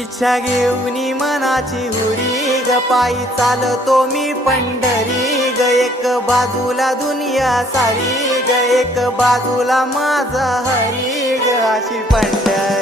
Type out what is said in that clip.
इच्छा घेऊनी मनाची हुरी ग पायी चालतो मी पंढरी ग एक बाजूला दुनिया सारी ग एक बाजूला माझा हरी ग अशी पंढरी